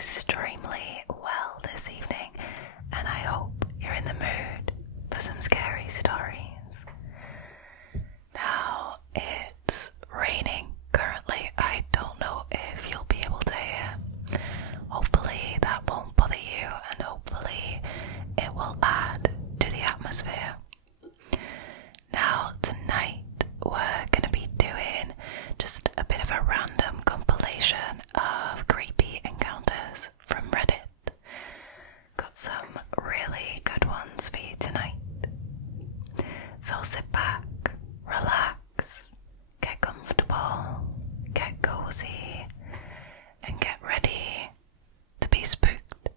extremely well this evening, and I hope you're in the mood for some scary stories. Now, it's raining currently. I don't know if you'll be able to hear. Hopefully that won't bother you, and hopefully it will add to the atmosphere. Now, tonight we're going to be doing just a bit of a random compilation of creepy encounters from Reddit. Got some really good ones for you tonight. So sit back, relax, get comfortable, get cozy, and get ready to be spooked.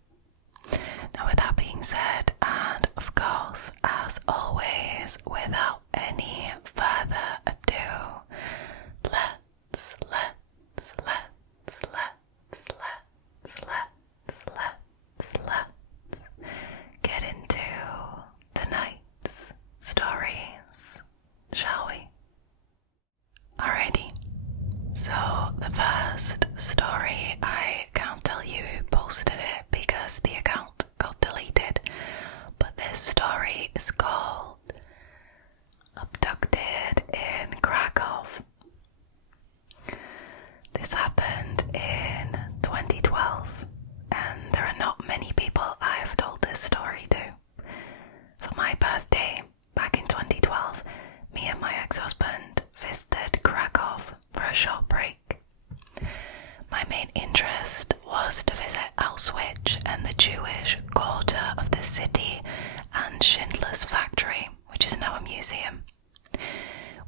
Now, with that being said, and of course, as always, without any further ado, let's get into tonight's stories, shall we? Alrighty, so the first story, I can't tell you who posted it because the account got deleted, but this story is called Abducted in Krakow. This happened in 2012, and there are not many people I have told this story to. For my birthday, back in 2012, me and my ex-husband visited Krakow for a short break. My main interest was to visit Auschwitz and the Jewish quarter of the city and Schindler's factory, which is now a museum.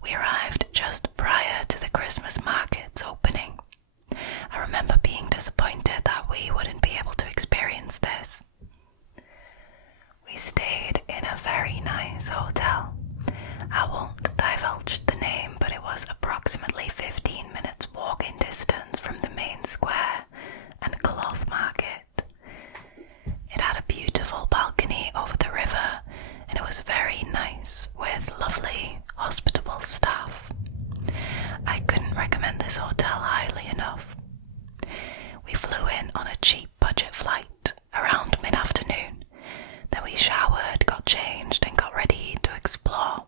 We arrived just prior to the Christmas market's opening. I remember being disappointed that we wouldn't be able to experience this. We stayed in a very nice hotel. I won't divulge the name, but it was approximately 15 minutes walking distance from the main square and cloth market. It had a beautiful balcony over the river, and it was very nice with lovely, hospitable staff. I couldn't recommend this hotel highly enough. We flew in on a cheap budget flight around mid-afternoon. Then we showered, got changed, and got ready to explore.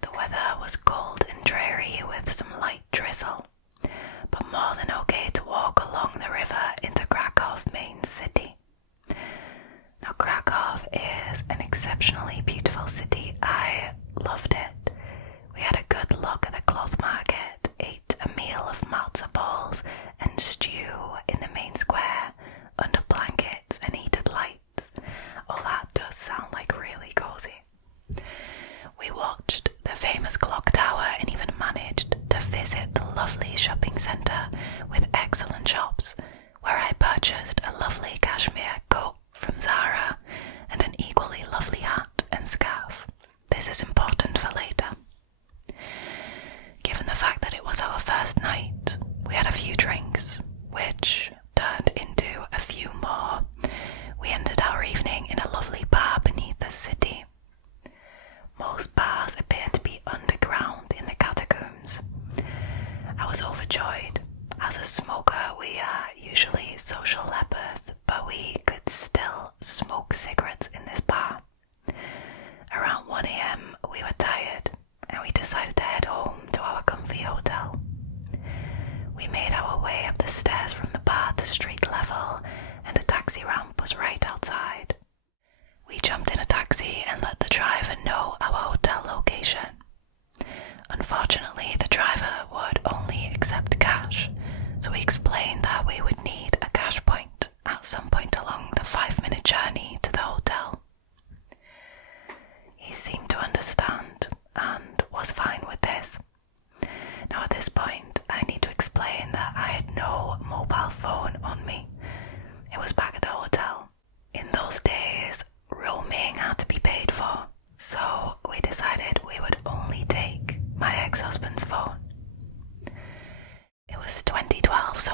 The weather was cold and dreary with some light drizzle, but more than okay to walk along the river into Krakow main city. Now, Krakow is an exceptionally beautiful city. I loved it. We had a good look at the cloth market, ate a meal of matzo balls and stew in the main square under blankets and heated lights. Oh, that does sound like really cozy. We watched the famous clock tower and even managed to visit the lovely shopping centre with excellent shops, where I purchased a lovely cashmere coat from Zara and an equally lovely hat and scarf. This is important for later. Given the fact that it was our first night, we had a few drinks, which turned into a few more. We ended our evening in a lovely bar beneath the city. Most bars appear to be underground in the catacombs. I was overjoyed. As a smoker, we are usually social lepers, but we could still smoke cigarettes in this bar. Around 1 a.m, we were tired, and we decided to head home to our comfy hotel. We made our way up the stairs from the bar to street level, and a taxi ramp was right outside. We jumped in a taxi and let the driver know our hotel location. Unfortunately, the driver would only accept cash, so we explained that we would need a cash point at some point along the 5-minute journey to the hotel. He seemed to understand and was fine with this. Now, at this point, I need to explain that I had no mobile phone on me. It was back at the hotel. In those days, roaming had to be paid for, so we decided we would only take my ex-husband's phone. It was 2012, so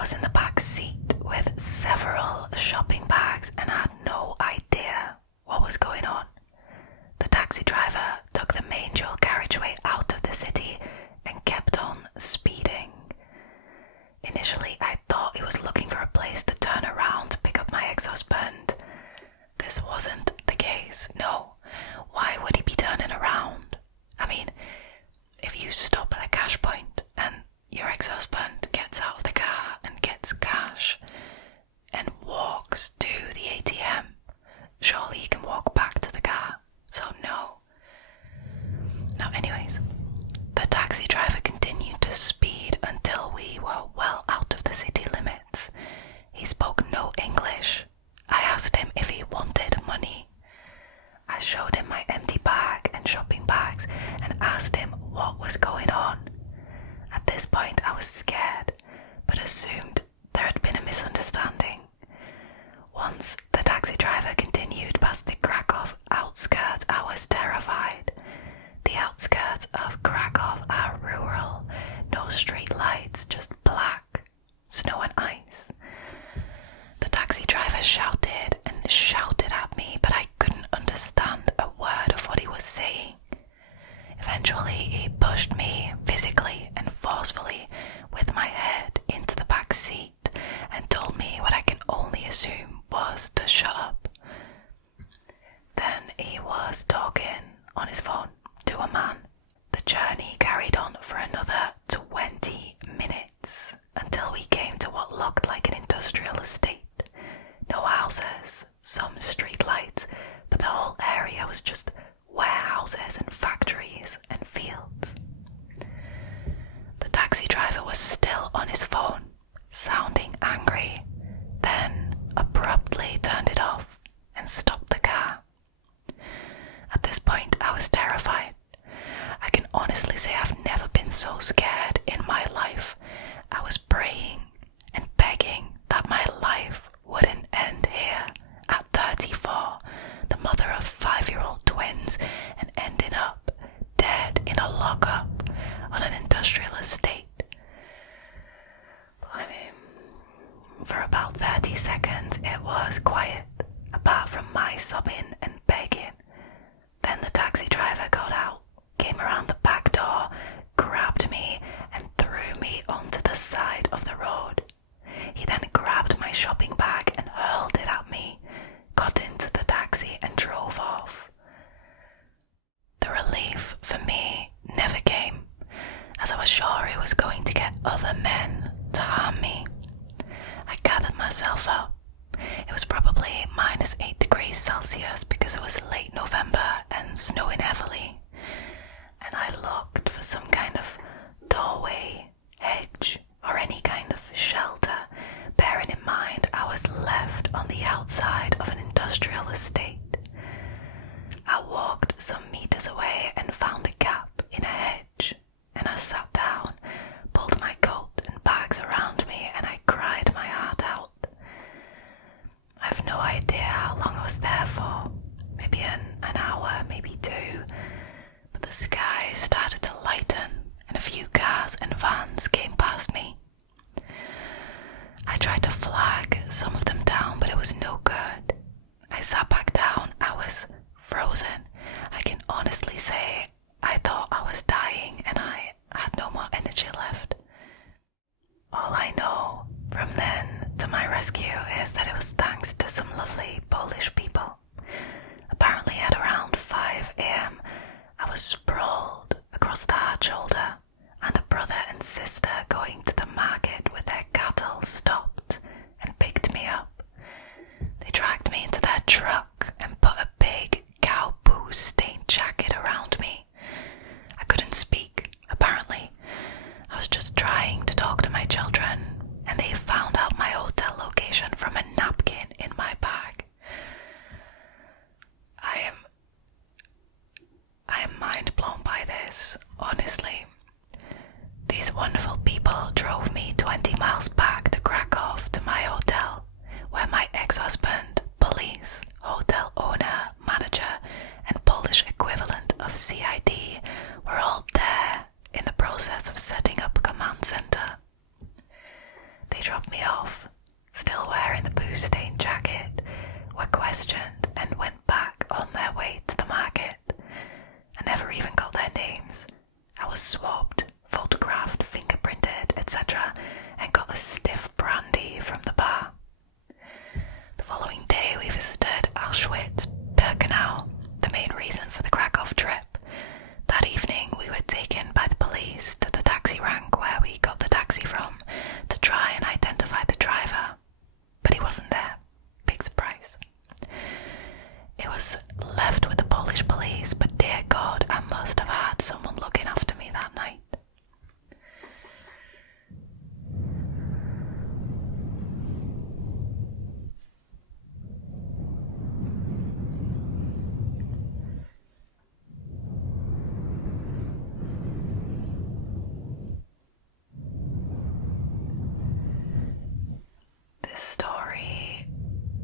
was in the back seat with several shopping bags and had no idea what was going on. The taxi driver took the main dual carriageway out of the city and kept on speeding. Initially, I thought he was looking for a place to turn around to pick up my ex-husband. This wasn't the case. No. Why would he be turning around? I mean, if you stop at a cash point and your ex-husband gets out of the car and gets cash and walks to the ATM, surely he can walk back to the car. So no. Now anyways, the taxi driver continued to speed until we were well out of the city limits. He spoke no English. I asked him if he wanted money. I showed him my empty bag and shopping bags and asked him what was going on. At this point I was scared, but assumed there had been a misunderstanding. Once the taxi driver continued past the Krakow outskirts, I was terrified. The outskirts of Krakow are rural, no street lights, just black, snow and ice. The taxi driver shouted and shouted at me, but I couldn't understand a word of what he was saying. Eventually he pushed me physically and forcefully with my head into the back seat and told me what I can only assume was to shut up. Then he was talking on his phone to a man. The journey carried on for another 20 minutes until we came to what looked like an industrial estate. No houses, some street lights, but the whole area was just warehouses and factories and fields. The taxi driver was still on his phone, sounding angry, then abruptly turned it off and stopped the car. At this point I was terrified. I can honestly say I've never been so scared in my life. I was praying and begging that my life wouldn't end here at 34, the mother of 5-year-old twins, and ending up dead in a lockup on an industrial estate. I mean, for about 30 seconds it was quiet, apart from my sobbing and begging. Then the taxi driver got out, came around the back door, grabbed me and threw me onto the side of the road. He then grabbed my shopping bag and hurled it at me, got into the taxi and drove off. The relief for me never came, as I was sure he was going to get other men to harm me. I gathered myself up. It was probably -8 degrees Celsius because it was late November and snowing heavily, and I looked for some kind of doorway, hedge, or any kind of shelter, bearing in mind I was left on the outside of an industrial estate. I walked some meters away and found a gap in a hedge, and I sat down, pulled my coat and bags around me, and I cried my heart out. I've no idea how long I was there for, maybe an hour, maybe 2, but the sky started to lighten and a few cars and vans came past me. I tried to flag some of them down, but it was no good. I sat back down. I was frozen. I can honestly say I thought I was dying and I had no more energy left. All I know from then to my rescue is that it was thanks to some lovely Polish people. Apparently at around 5 a.m. I was sprawled across the hard shoulder, and a brother and sister going to the market with their cattle stopped and picked me up. They dragged me into their truck and put a big cow poo stained jacket around me. I couldn't speak, apparently. I was just trying to talk to my children, and they found out my hotel location from a napkin in my bag. I am mind blown by this, honestly. These wonderful people drove me 20 miles back to Krakow to my hotel, where my ex-husband, police, hotel owner, manager, and Polish equivalent of CID were all there in the process of setting up a command center. They dropped me blue-stained jacket were questioned and went back on their way to the market. I never even got their names. I was swabbed, photographed, fingerprinted, etc., and got a stiff brandy from the bar. The following day we visited Auschwitz-Birkenau, the main reason for the Krakow trip. That evening we were taken by the police to the taxi rank where we got the taxi from to try and identify the driver. But he wasn't there. Big surprise. It was left with the Polish police, but dear God, I must have had someone looking after me that night. This story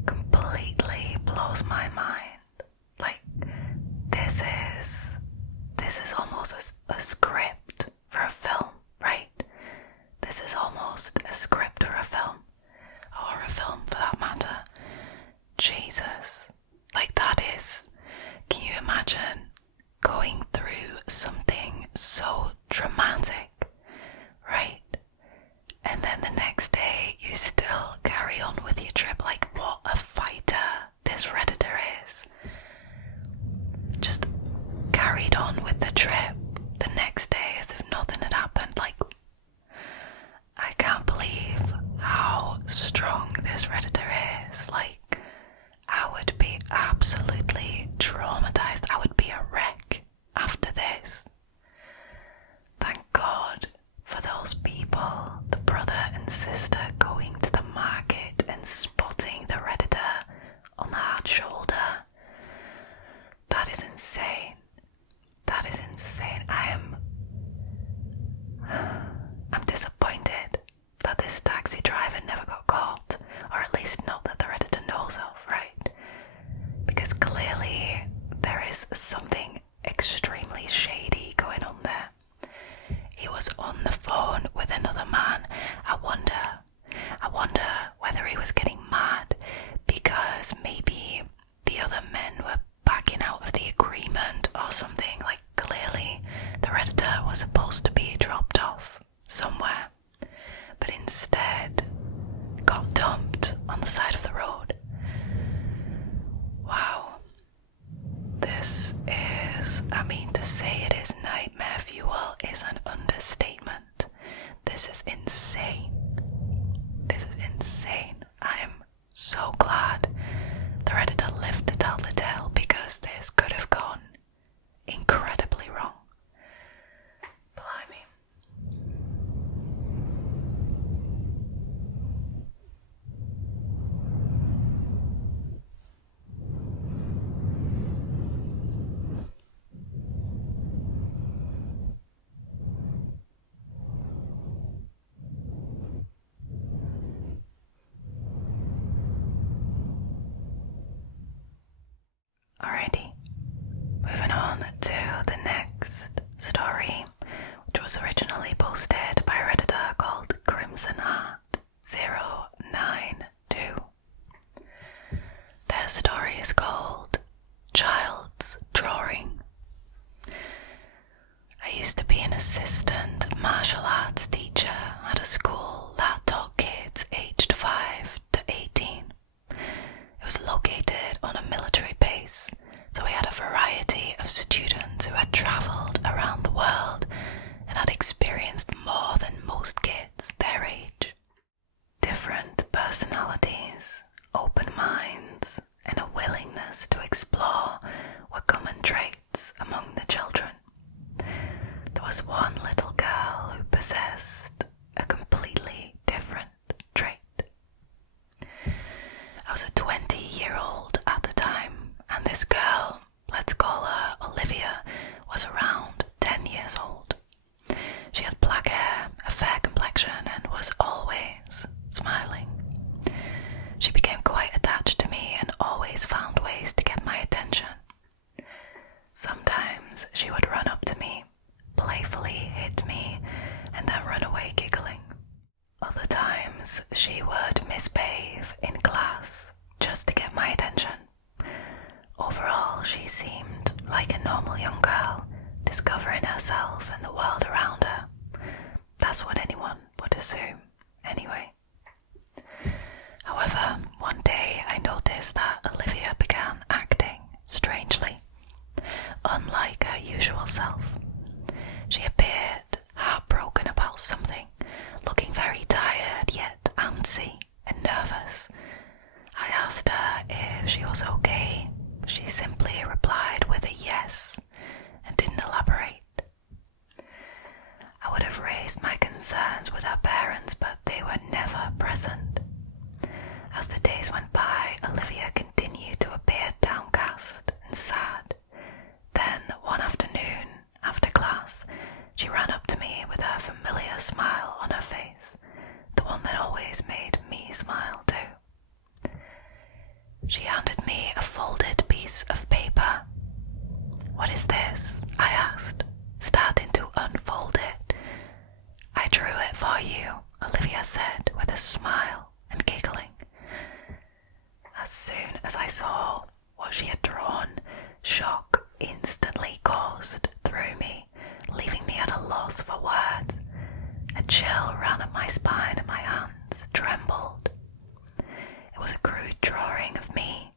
completely blows my mind. Like, this is almost a script for a film, right? This is almost a script for a film, or a film for that matter. Jesus, like that is, can you imagine going through something so dramatic, right? And then the next day you still carry on with your trip. Like, what a fighter this Redditor is. Just carried on with the trip the next day as if nothing had happened. Like, I can't believe how strong this Redditor is. Like, I would be absolutely traumatized. I would be a wreck after this. Thank God for those people, the brother and sister going to the market and spotting the Redditor on the hard shoulder. That is insane. That is insane. I'm disappointed that this taxi driver never got caught, or at least not that the Redditor knows of, right? Because clearly there is something extremely shady going on there. He was on the phone with another man. I wonder whether he was getting mad because maybe the other men were backing out of the agreement or something. Like, clearly the Redditor was supposed to be dropped off somewhere, but instead got dumped on the side of the road. Wow. This is, to say it is nightmare fuel is an understatement. This is insane. This is insane. I am so glad the Redditor lived to tell the tale, because this could have gone incredibly wrong. Blimey. Alrighty, moving on to the next story, which was originally posted by a Redditor called Crimson Heart 092. Their story is called Child's Drawing. I used to be an assistant martial arts teacher at a school that taught kids aged 5 to 18. It was located on a military base, so we had a variety of students who had travelled around the world and had experienced more than most kids their age. Different personalities, open minds, and a willingness to explore were common traits among the children. There was one little girl who possessed a completely different trait. I was a 20-year-old at the time, and this girl, let's call her Olivia, was around 10 years old. She had black hair, a fair complexion, and was always smiling. She became quite attached to me and always found ways to get my attention. Sometimes she would run up to me, playfully hit me, and then run away giggling. Other times she would misbehave in class that's what anyone would assume, anyway. However, one day I noticed that Olivia began acting strangely, unlike her usual self. She appeared heartbroken about something, looking very tired yet antsy and nervous. I asked her if she was okay. She simply replied with a yes and didn't elaborate. I would have raised my concerns with her parents, but they were never present. As the days went by, Olivia continued to appear downcast and sad. Then, one afternoon, after class, she ran up to me with her familiar smile on her face, the one that always made me smile too. She handed me a folded piece of paper. "What is this?" I asked, starting to unfold it. "I drew it for you," Olivia said with a smile and giggling. As soon as I saw what she had drawn, shock instantly coursed through me, leaving me at a loss for words. A chill ran up my spine and my hands trembled. It was a crude drawing of me,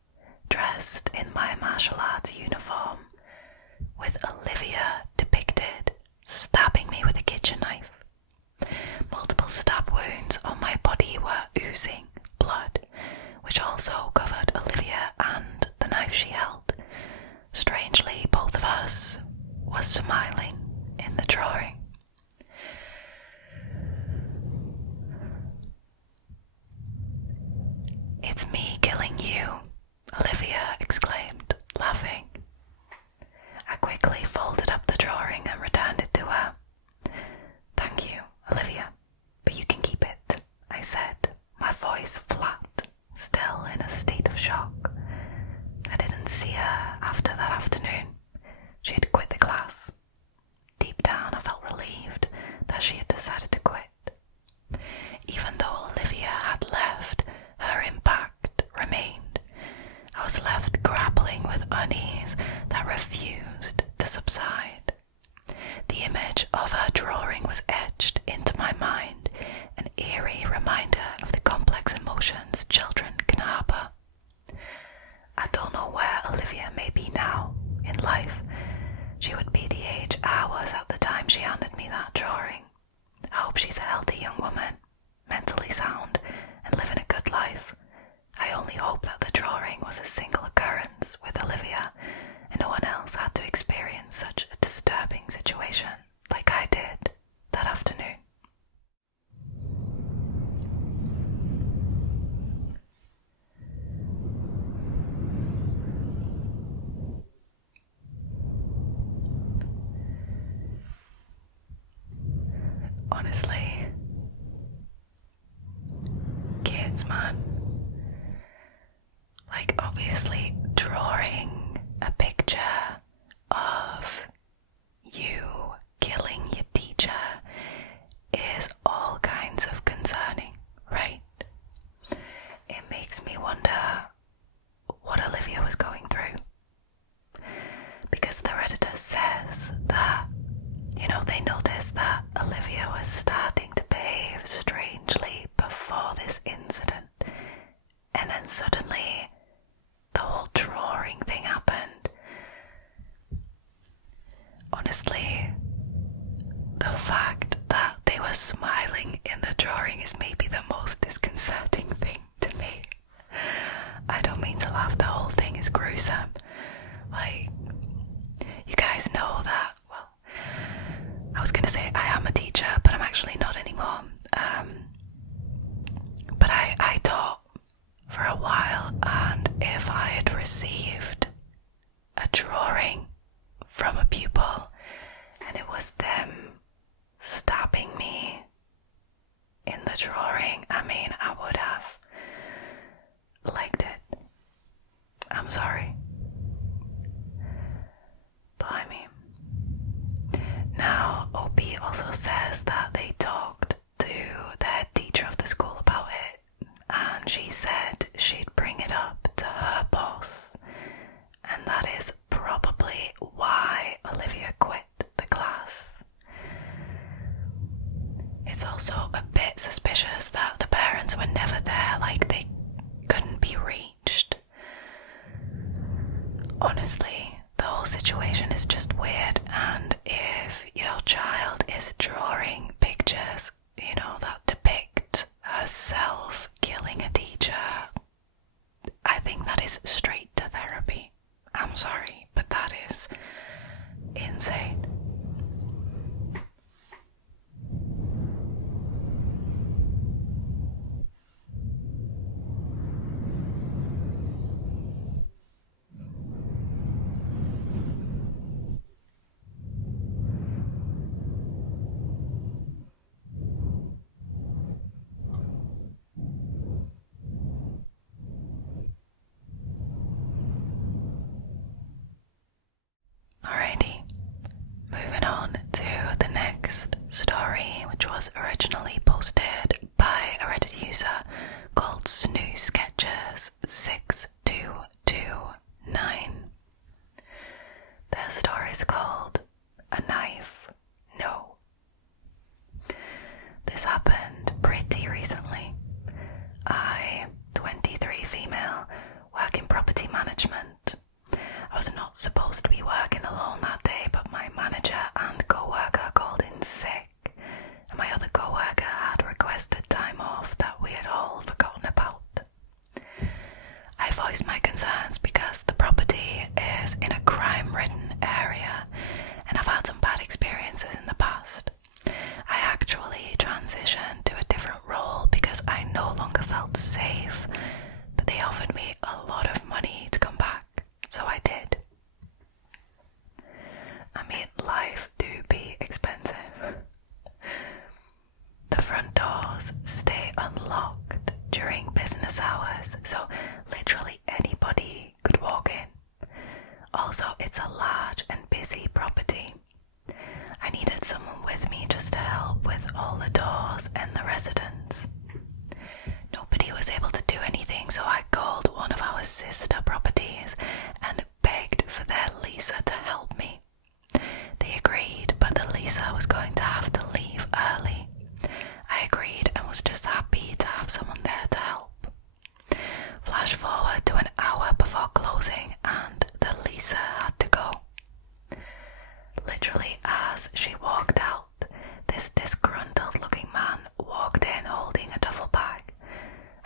dressed in my martial arts uniform, with Olivia depicted stabbing me with a kitchen knife. Multiple stab wounds on my body were oozing blood, which also covered Olivia and the knife she held. Strangely, both of us were smiling in the drawing. "It's me killing you," Olivia exclaimed, laughing. I quickly folded up the drawing and returned it to her. "Thank you, Olivia, but you can keep it," I said, my voice flat, still in a state of shock. I didn't see her after that afternoon. She had quit the class. Deep down, I felt relieved that she had decided to quit. Even though Olivia had left, her impact remained. I was left grappling with unease that refused to subside. The image of her drawing was etched into my mind, an eerie reminder of the complex emotions children can harbor. I don't know where Olivia may be now in life. She would be the age I was at the time she handed me that drawing. I hope she's a healthy young woman, mentally sound, and living a good life. I only hope that the drawing was a single occurrence with Olivia and no one else had to experience such a disturbing situation like I did that afternoon. Honestly, kids, man. Like, obviously, drawing a picture of you killing your teacher is all kinds of concerning, right? It makes me wonder what Olivia was going through. Because the Redditors says that, they noticed that Olivia was starting to behave strangely before this incident, and then suddenly the whole drawing thing happened. Honestly, the fact that they were smiling in the drawing is maybe the most disconcerting thing to me. I don't mean to laugh, the whole thing is gruesome. Like, you guys know that, well, I was going to say I am a teacher, but I'm actually not anymore. But I taught for a while, and if I had received a drawing from a pupil and it was them stabbing me in the drawing, I mean, I would have liked it. I'm sorry. Blimey. Now, OP also says that they talked to the head teacher of the school about it, and she said she'd bring it up to her boss, and that is probably why Olivia quit the class. It's it's also a bit suspicious that the parents were never there, like they couldn't be reached. Honestly, the whole situation is just weird, and if your child is drawing pictures, that depict herself killing a teacher, I think that is straight to therapy. I'm sorry, but that is insane. Alrighty, moving on to the next story, which was originally posted by a Reddit user called Snooze Sketches 6229. Their story is called A Knife No. This happened pretty recently. I, 23 female, work in property management. I was not supposed to be working alone that day, but my manager and co-worker called in sick, and my other co-worker had requested time off that we had all forgotten about. I voiced my concerns because the property is in a crime-ridden area, and I've had some bad experiences in the past. I actually transitioned to a different role because I no longer felt safe, but they offered me a lot of money to come back. So I did. I mean, life do be expensive. The front doors stay unlocked during business hours, so literally anybody could walk in. Also, it's a large and busy property. I needed someone with me just to help with all the doors and the residents. Nobody was able to do anything, so I called one of our sister properties and begged for their Lisa to help me. They agreed, but the Lisa was going to have to leave early. I agreed and was just happy to have someone there to help. Flash forward to an hour before closing and the Lisa had to go. Literally as she walked out, this disgruntled looking man walked in holding a duffel bag.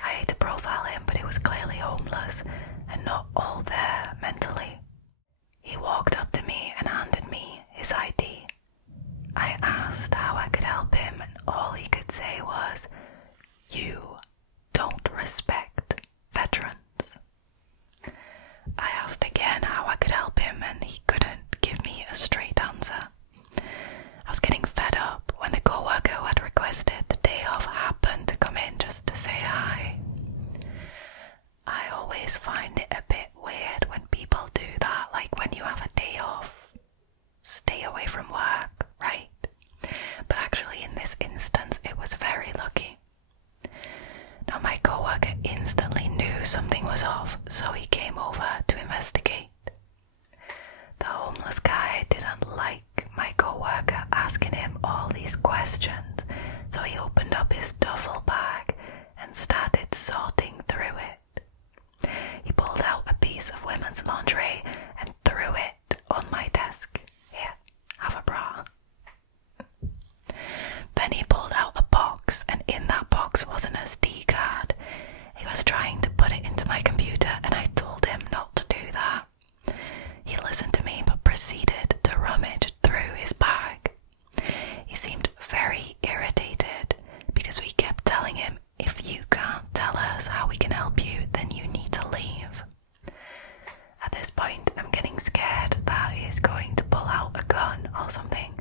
I hate to profile him, but he was clearly homeless and not all there mentally. He walked up to me and handed me his ID. I asked how I could help him, and all he could say was, "You don't respect veterans." I asked again how I could help him, and he couldn't give me a straight answer. I was getting fed up when the co-worker who had requested the day off happened to come in just to say hi. I always find it a bit weird when people do that, like when you have a day off, stay away from work, right? But actually in this instance it was very lucky. Now my co-worker instantly knew something was off, so he came over to investigate. The homeless guy didn't like my co-worker asking him all these questions, so he opened up his duffel bag and started sorting through it. He pulled out a piece of women's lingerie and threw it on my desk. "Here, have a bra." Then he pulled out a box, and in that box was an SD card. He was trying to put it into my computer, and I told him not to do that. He listened to me but proceeded to rummage through his bag. He seemed very irritated because we kept telling him, "If you can't tell us how we can help you, then you need to leave." At this point, I'm getting scared that he's going to pull out a gun or something,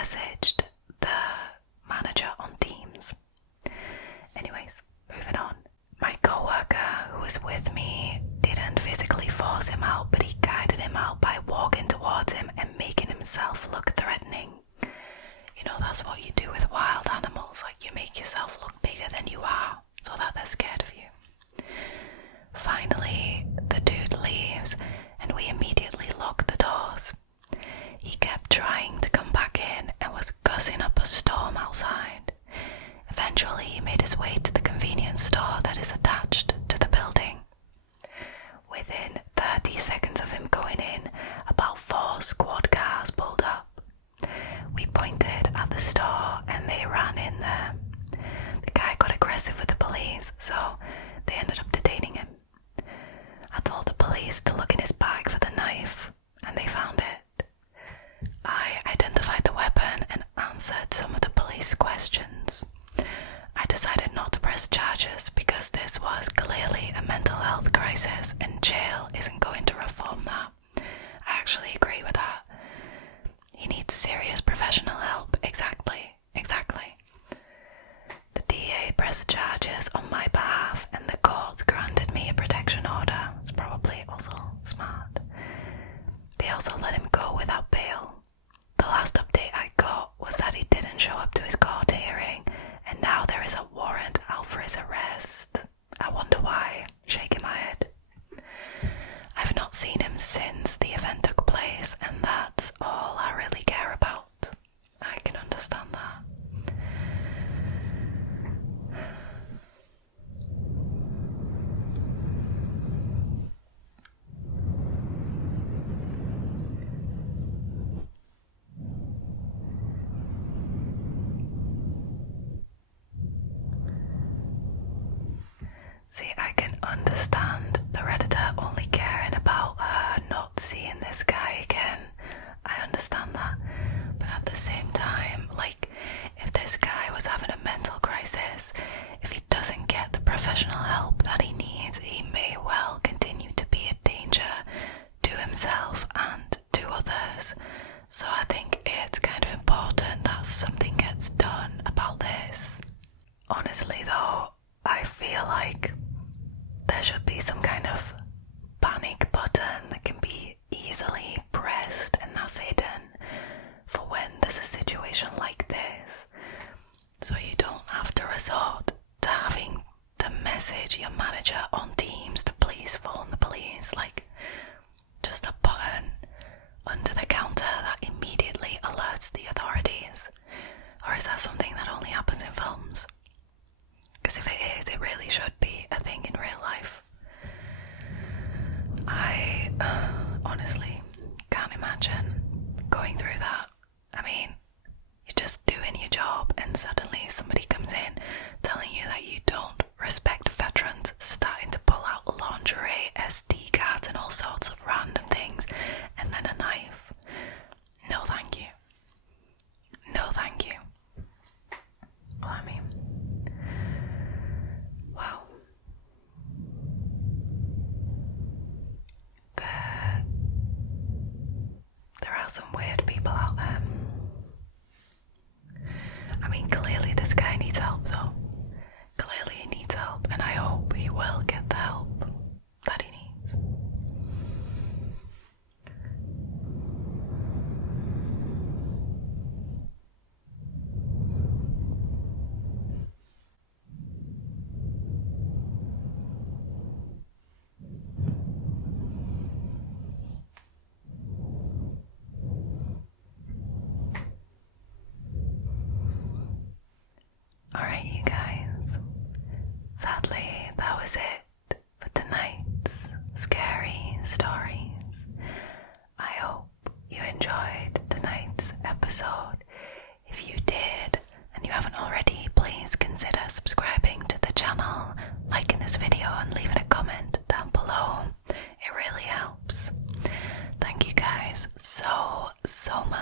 messaged the manager on Teams. Anyways, moving on. My co-worker who was with me didn't physically force him out, but he guided him out by walking towards him and making himself look threatening. You know, that's what you do with wild animals, like you make yourself look bigger than you are, so that they're scared of you. Finally, the dude leaves, and we immediately lock the doors. He kept trying to come back in and was gussing up a storm outside. Eventually, he made his way to the convenience store that is attached to the building. Within 30 seconds of him going in, about 4 squad cars pulled up. We pointed at the store and they ran in there. The guy got aggressive with the police, so they ended up detaining him. I told the police to look in his bag for the knife, and they found it. I identified the weapon and answered some of the police questions. I decided not to press charges because this was clearly a mental health crisis and jail isn't going to reform that. I actually agree with that. He needs serious professional help. Exactly. The DA pressed charges on my behalf and the court granted me a protection order. It's probably also smart. They also let him go without bail. The last update I got was that he didn't show up to his court hearing, and now there is a warrant out for his arrest. I wonder why. Shaking my head. I've not seen him since the event took place, and that's all I really care about. I can understand that. See, I can understand the Redditor only caring about her not seeing this guy again. I understand that. But at the same time, like, if this guy was having a mental crisis, if he doesn't get the professional help that he needs, he may well continue to be a danger to himself and to others. So I think it's kind of important that something gets done about this. Honestly though, I feel like there should be some kind of panic button that can be easily pressed and that's hidden for when there's a situation like this, so you don't have to resort to having to message your manager on Teams to please phone the police. Like, just a button under the counter that immediately alerts the authorities. Or is that something that only happens in films? Because if it is, it really should be a thing in real life. I honestly can't imagine going through that. I mean, you're just doing your job and suddenly somebody comes in telling you that you don't respect veterans, starting to pull out lingerie, SD cards and all sorts of random things, and then a knife. No thank you. No thank you. Well, I mean, wow. There are some weird people out there. I mean, clearly this guy needs help though. Clearly he needs help, and I hope he will get the help that he needs. Alright, you guys. Sadly, that was it for tonight's scary stories. I hope you enjoyed tonight's episode. If you did, and you haven't already, please consider subscribing to the channel, liking this video, and leaving a comment down below. It really helps. Thank you guys so much